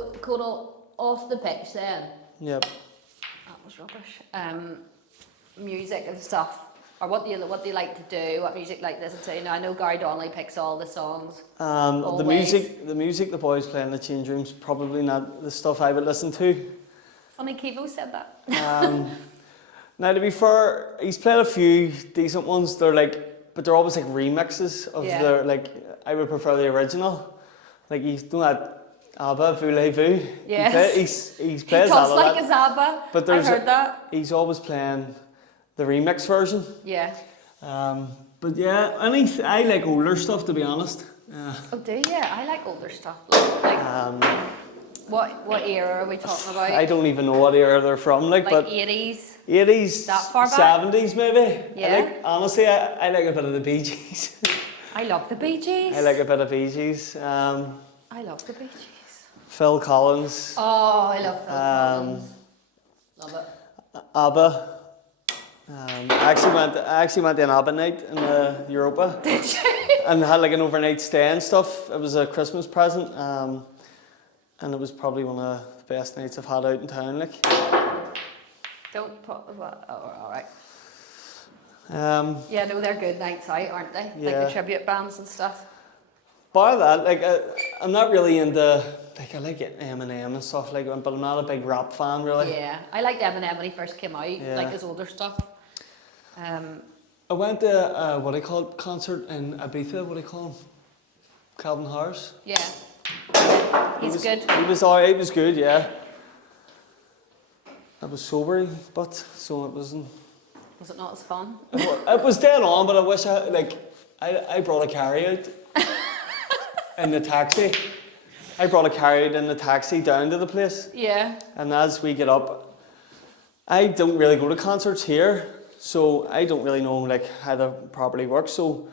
So, Conall, off the pitch then. Yep. That was rubbish. Music and stuff. Or what do you like to do? What music like listen to? Now I know Gary Donnelly picks all the songs. The music the boys play in the change rooms probably not the stuff I would listen to. Funny Kivo said that. Now to be fair, he's played a few decent ones. They're like, but they're always like remixes of their like. I would prefer the original. Like he's done that ABBA Voulez-Vous. Yes. He's played he talks like a ABBA. But I heard that. He's always playing the remix version. Yeah. But yeah, I like older stuff to be honest. Oh, do you? I like older stuff. Like what era are we talking about? I don't even know what era they're from. Like but 80s. 80s. That far back? 70s maybe. Yeah. Honestly, I like a bit of the Bee Gees. I love the Bee Gees. I like a bit of Bee Gees. I love the Bee Gees. Phil Collins. Oh, I love Phil Collins. Love it. ABBA. I actually went to an ABBA night in the Europa. Did you? And had like an overnight stay and stuff. It was a Christmas present. And it was probably one of the best nights I've had out in town. Like. Don't put what? Oh, all right. Yeah, no, they're good nights out, aren't they? Yeah. Like the tribute bands and stuff. Bar that, like I'm not really into like I like Eminem and stuff like that, but I'm not a big rap fan really. Yeah, I liked Eminem when he first came out, like his older stuff. I went to what do you call it, concert in Ibiza. What do you call him? Calvin Harris. Yeah, he's good. He was alright. He was good. Yeah. I was sober, but so it wasn't. Was it not as fun? It was dead on, but I wish I brought a carry out in the taxi. I brought a carry out in the taxi down to the place. Yeah. And as we get up, I don't really go to concerts here, so I don't really know like how that properly works. So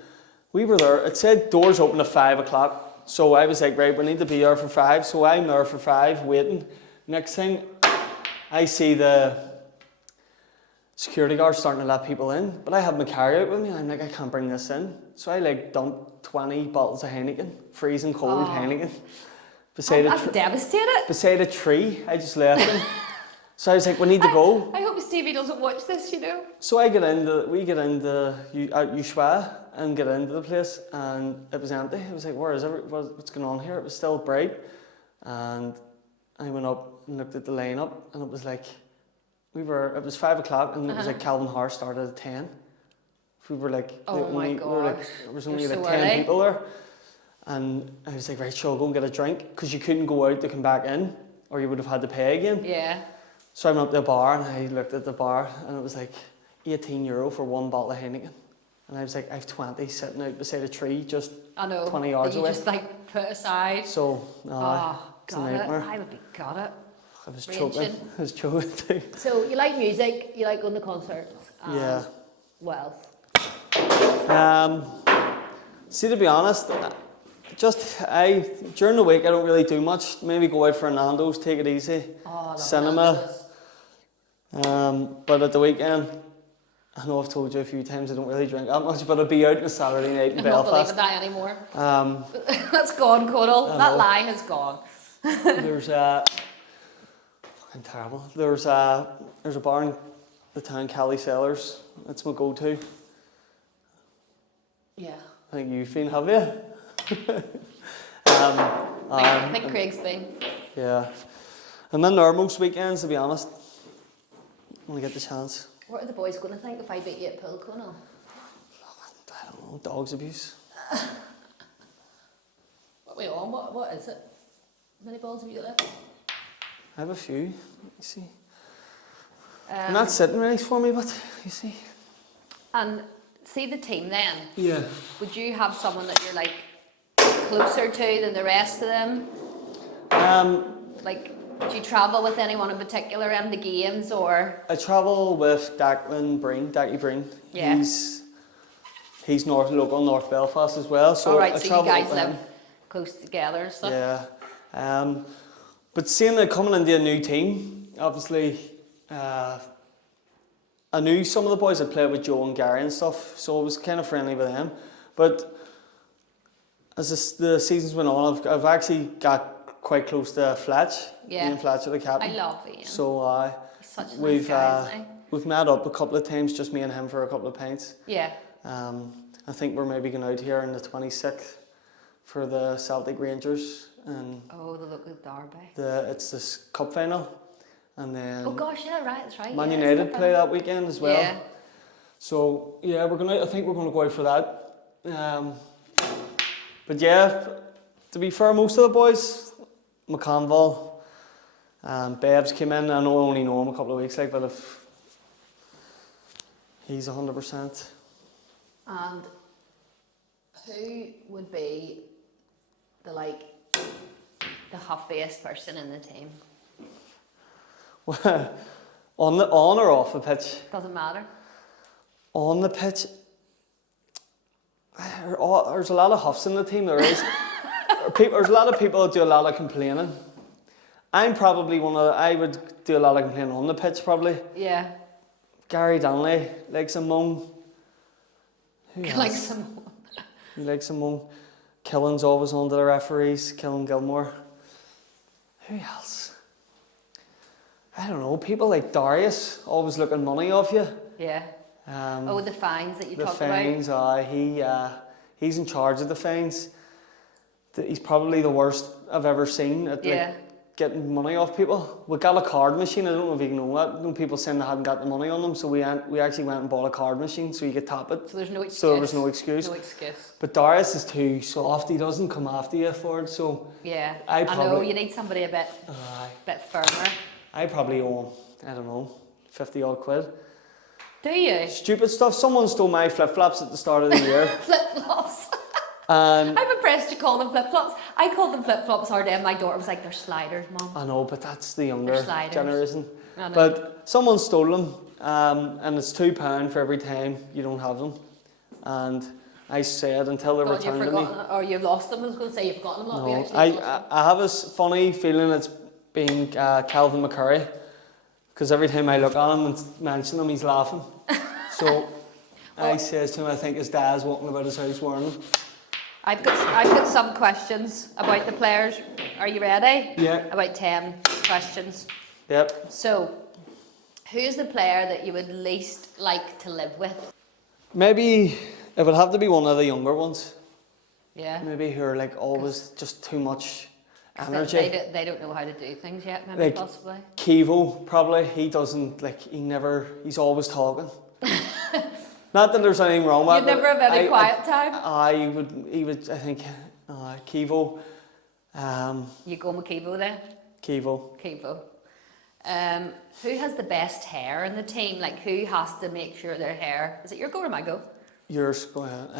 we were there. It said doors open at 5 o'clock. So I was like, right, we need to be there for 5. So I'm there for 5, waiting. Next thing, I see the security guard starting to let people in, but I have my carry out with me. I'm like, I can't bring this in. So I like dumped 20 bottles of Heineken, freezing cold Heineken, I'm devastated. beside a tree. I just left them. So I was like, we need to go. I hope Stevie doesn't watch this, you know. So we get into Ushuaia and get into the place, and it was empty. I was like, where is what's going on here? It was still bright, and I went up and looked at the lineup, and it was like. It was 5 o'clock, and it was like Calvin Harris started at 10. We were like, my God, there was only so like 10 early. people there. And I was like, right, sure, I'll go and get a drink, because you couldn't go out to come back in, or you would have had to pay again. Yeah. So I went up to the bar, and I looked at the bar, and it was like €18 for one bottle of Heineken. And I was like, I have 20 sitting out beside a tree, just 20 yards away. Just like put aside. So, it's a nightmare. I would be gutted. I was choking too. So you like music, you like going to concerts. Yeah. What else? See, to be honest, during the week I don't really do much. Maybe go out for Nando's, take it easy. Cinema. But at the weekend, I know I've told you a few times I don't really drink that much, but I'd be out on a Saturday night in Belfast. I'm not believing that anymore. That's gone, Conall. That line is gone. There's fucking terrible. There's a bar in the town, Cali Cellars. That's my go-to. Yeah. I think you've been, have you? I think Craig's been. Yeah. I'm in there most weekends, to be honest, when I get the chance. What are the boys going to think if I beat you at pool, Conall? I don't know, dogs abuse. What are we on? What is it? How many balls have you got left? I have a few, let me see. Not sitting nice for me, but you see. And see the team then? Yeah. Would you have someone that you're like closer to than the rest of them? Like, do you travel with anyone in particular in the games, or? I travel with Dackie Breen. Yeah. He's local North Belfast as well. So Alright, I so you travel guys with live him. close together and stuff? Yeah. But seeing that coming into a new team, obviously, I knew some of the boys had played with Joe and Gary and stuff, so I was kind of friendly with them. But as the seasons went on, I've actually got quite close to Fletch. Yeah. Ian Fletcher, the captain. I love Ian. So He's such a nice we've guy, isn't he? we've met up a couple of times, just me and him for a couple of pints. Yeah. I think we're maybe going out here on the 26th for the Celtic Rangers, and Oh, the local derby. it's this cup final, and then Oh gosh, yeah, right, that's right. Man yeah, United it's play that weekend as well. Yeah. So yeah, I think we're going to go out for that. But yeah, to be fair, most of the boys, McGrandles, Bev's came in. I only know him a couple of weeks, but if he's 100%. And who would be the huffiest person in the team? On or off the pitch? Doesn't matter. On the pitch, there's a lot of huffs in the team. There is. There's a lot of people that do a lot of complaining. I'm probably I would do a lot of complaining on the pitch probably. Yeah. Gary Donnelly likes a moan. Who else? Like someone. He likes a moan. Killen's always on to the referees. Killen Gilmore. Who else? I don't know. People like Darius always looking money off you. Yeah. The fines that you talked about. The fines, he's in charge of the fines. He's probably the worst I've ever seen at getting money off people. We got a card machine. I don't know if you know that. When people saying they hadn't got the money on them, so we actually went and bought a card machine so you could tap it. So there's no excuse. So there was no excuse. No excuse. But Darius is too soft. He doesn't come after you for it. So yeah, I know you need somebody a bit firmer. I probably owe him, I don't know, 50 odd quid. Do you? Stupid stuff. Someone stole my flip flops at the start of the year. Flip flops. I'm impressed you call them flip flops. I called them flip flops hard day, and my daughter was like, "They're sliders, Mum." I know, but that's the younger generation. I know. But someone stole them, and it's £2 for every time you don't have them. And I said until they're returned to me. Or you've lost them. I was going to say you've forgotten them. No, I have a funny feeling it's being Calvin McCurry, because every time I look at him and mention him, he's laughing. So I says to him, I think his dad's walking about his house wearing them. I've got some questions about the players. Are you ready? Yeah. About 10 questions. Yep. So, who's the player that you would least like to live with? Maybe it would have to be one of the younger ones. Yeah. Maybe who are like always just too much energy. They don't know how to do things yet, maybe possibly. Kivo, probably. He doesn't, he's always talking. Not that there's anything wrong with it. You'd never have any quiet time? I think, Kivo. You go with Kivo then? Kivo. Kivo. Who has the best hair in the team? Like, who has to make sure their hair... Is it your go or my go? Yours, go ahead.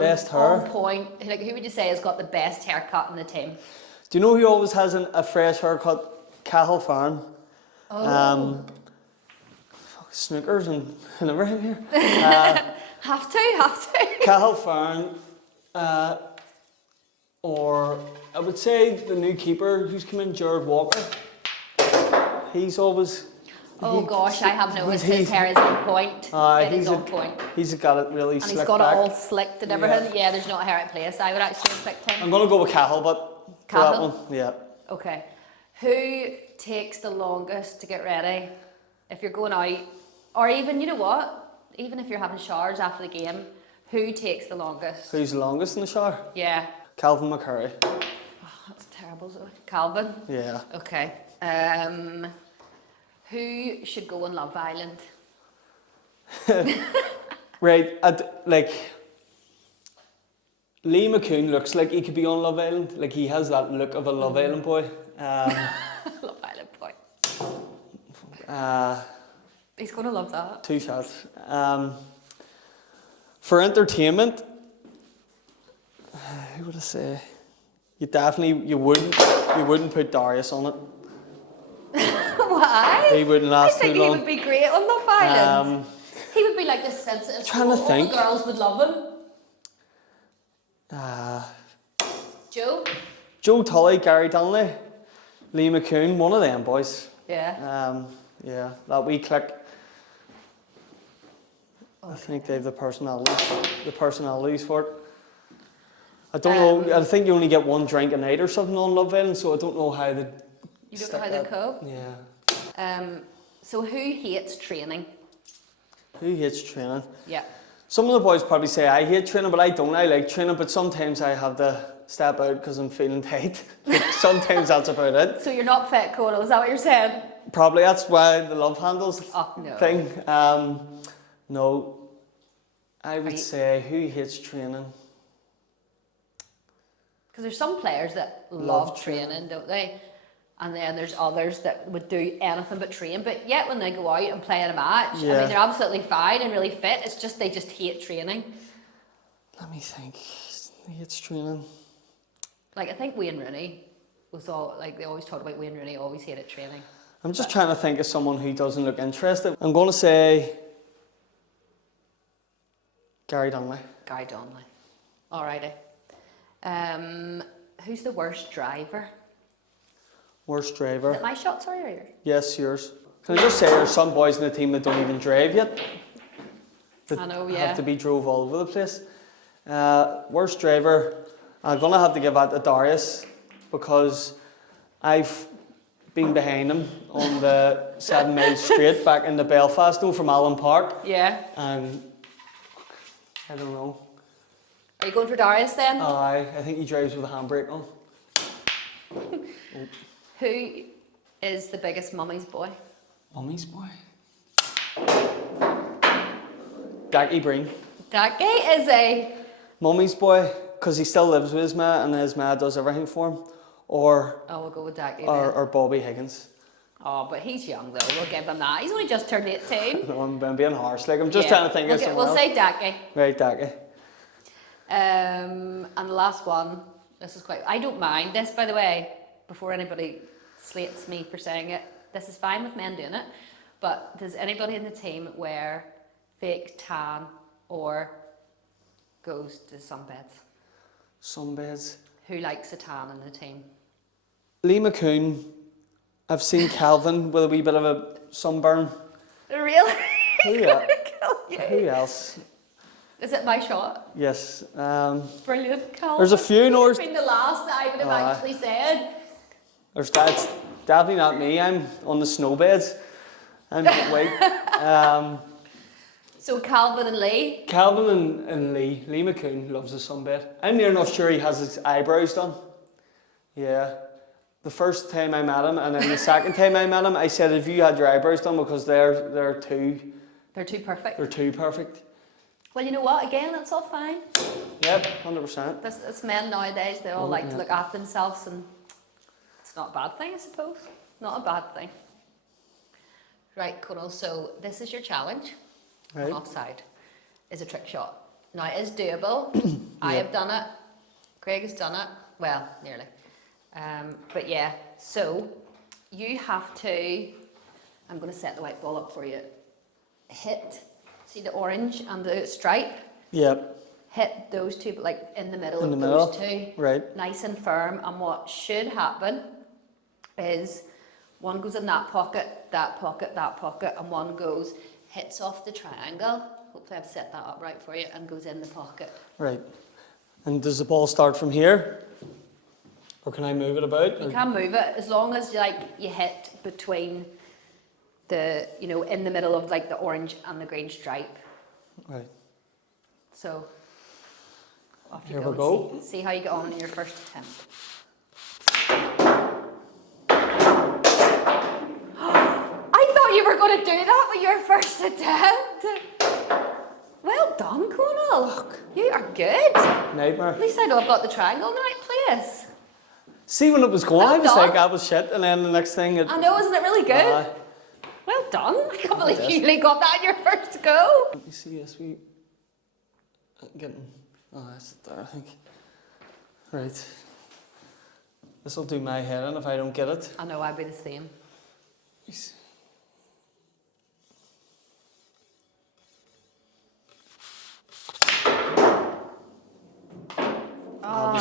Best hair? On point. Like, who would you say has got the best haircut in the team? Do you know who always has a fresh haircut? Cahill Farn. Oh. Snookers and everything here. Have to. Cahill Farn, or I would say the new keeper who's come in, Jared Walker. He's always... gosh, I have noticed his hair is on point. It is on point. He's got it really slicked back. And he's got it all slicked and everything. Yeah, there's not a hair at place. I would actually have picked him. I'm going to go with Cahill, but for that one, yeah. Okay. Who takes the longest to get ready? If you're going out, or even, you know what? Even if you're having showers after the game, who takes the longest? Who's the longest in the shower? Yeah. Calvin McCurry. Oh, that's terrible, Zoe. Calvin? Yeah. Okay. Who should go on Love Island? Right, Lee McCoon looks like he could be on Love Island. Like, he has that look of a Love Island boy. Love Island boy. He's going to love that. Two shots. For entertainment, who would I say? You wouldn't put Darius on it. Why? He wouldn't last too long. I think he would be great on Love Island. He would be like this sensitive. Trying to think. All the girls would love him. Joe Tully, Gary Donnelly, Lee McCoon, one of them boys. Yeah. Yeah, that wee click. Okay. I think they have the personalities for it. I don't know. I think you only get one drink a night or something on Love Island, so I don't know how they. You don't know how they cope? Yeah. So who hates training? Who hates training? Yeah. Some of the boys probably say I hate training, but I don't. I like training, but sometimes I have to step out because I'm feeling tight. Sometimes that's about it. So you're not fit, Conall, is that what you're saying? Probably that's why the love handles No. thing. No, I would say who hates training? Because there's some players that love training, don't they? And then there's others that would do anything but train. But yet when they go out and play in a match, I mean, they're absolutely fine and really fit. It's just they just hate training. Let me think. Who hates training? Like, I think Wayne Rooney was all, like, they always talk about Wayne Rooney always hated training. I'm just trying to think of someone who doesn't look interested. I'm going to say Gary Donnelly. Gary Donnelly. Alrighty. Who's the worst driver? Worst driver? Is it my shot, sorry, or yours? Yes, yours. Can I just say there's some boys in the team that don't even drive yet? That I know, yeah. have to be drove all over the place. Worst driver, I'm going to have to give that to Darius because I've been behind him on the 7 mile straight back into Belfast from Allen Park. Yeah. And I don't know. Are you going for Darius then? I think he drives with a handbrake on. Who is the biggest mummy's boy? Mummy's boy? Dacky Breen. Dacky is a... Mummy's boy, because he still lives with his ma and his ma does everything for him. Or we'll go with Dacky or Bobby Higgins. Oh, but he's young though, we'll give him that. He's only just turned 18. No, I'm being harsh. Like, I'm just trying to think of someone We'll else. say Dacky. Right, Dacky. And the last one, this is quite... I don't mind this, by the way, before anybody slates me for saying it. This is fine with men doing it. But does anybody in the team wear fake tan or goes to sunbeds? Sunbeds. Who likes a tan in the team? Lee McCoon. I've seen Calvin with a wee bit of a sunburn. Really? Who else? Is it my shot? Yes. Brilliant, Calvin. There's a few North. It's been the last that I would have actually said. That's definitely not me. I'm on the snow beds. I'm white. So Calvin and Lee? Calvin and Lee. Lee McCoon loves a sunbed. I'm near enough sure he has his eyebrows done. Yeah. The first time I met him, and then the second time I met him, I said, "Have you had your eyebrows done?" Because they're too. They're too perfect. They're too perfect. Well, you know what? Again, that's all fine. Yep, 100%. It's men nowadays. They all like to look after themselves, and it's not a bad thing, I suppose. Not a bad thing. Right, Conall. So this is your challenge. Right. Offside is a trick shot. Now it is doable. I have done it. Craig has done it. Well, nearly. But yeah, so you have to, I'm going to set the white ball up for you. Hit, see the orange and the stripe? Yep. Hit those two, but like in the middle In of the those middle? two. Right. Nice and firm. And what should happen is one goes in that pocket, and one goes, hits off the triangle. Hopefully I've set that up right for you, and goes in the pocket. Right. And does the ball start from here? Or can I move it about? You can move it as long as you hit between the, in the middle of like the orange and the green stripe. Right. So off you Here go. we go. See how you get on in your first attempt. I thought you were going to do that with your first attempt. Well done, Conall. Fuck. You are good. Nightmare. At least I know I've got the triangle in the right place. See, when it was going, Well I was done. like, that was shit, and then the next thing it... I know, isn't it really good? Well done. I can't believe you really got that in your first go. Let me see, yes, we... Getting... Oh, that's there, I think. Right. This'll do my head in if I don't get it. I know, I'd be the same. Jeez.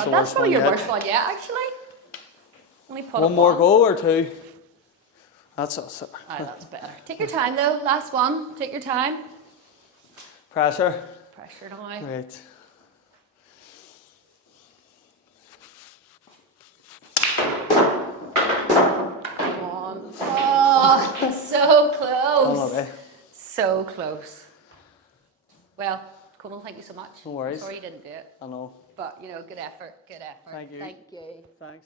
That's probably your worst one yet, actually. Only put One up more go or two? That's us. Aye, that's better. Take your time though, last one. Take your time. Pressure. Pressure now. Right. So close. Unlucky. So close. Well, Conall, thank you so much. No worries. I'm sorry you didn't do it, I know. but you know, good effort. Good effort. Thank you. Thank you. Thanks.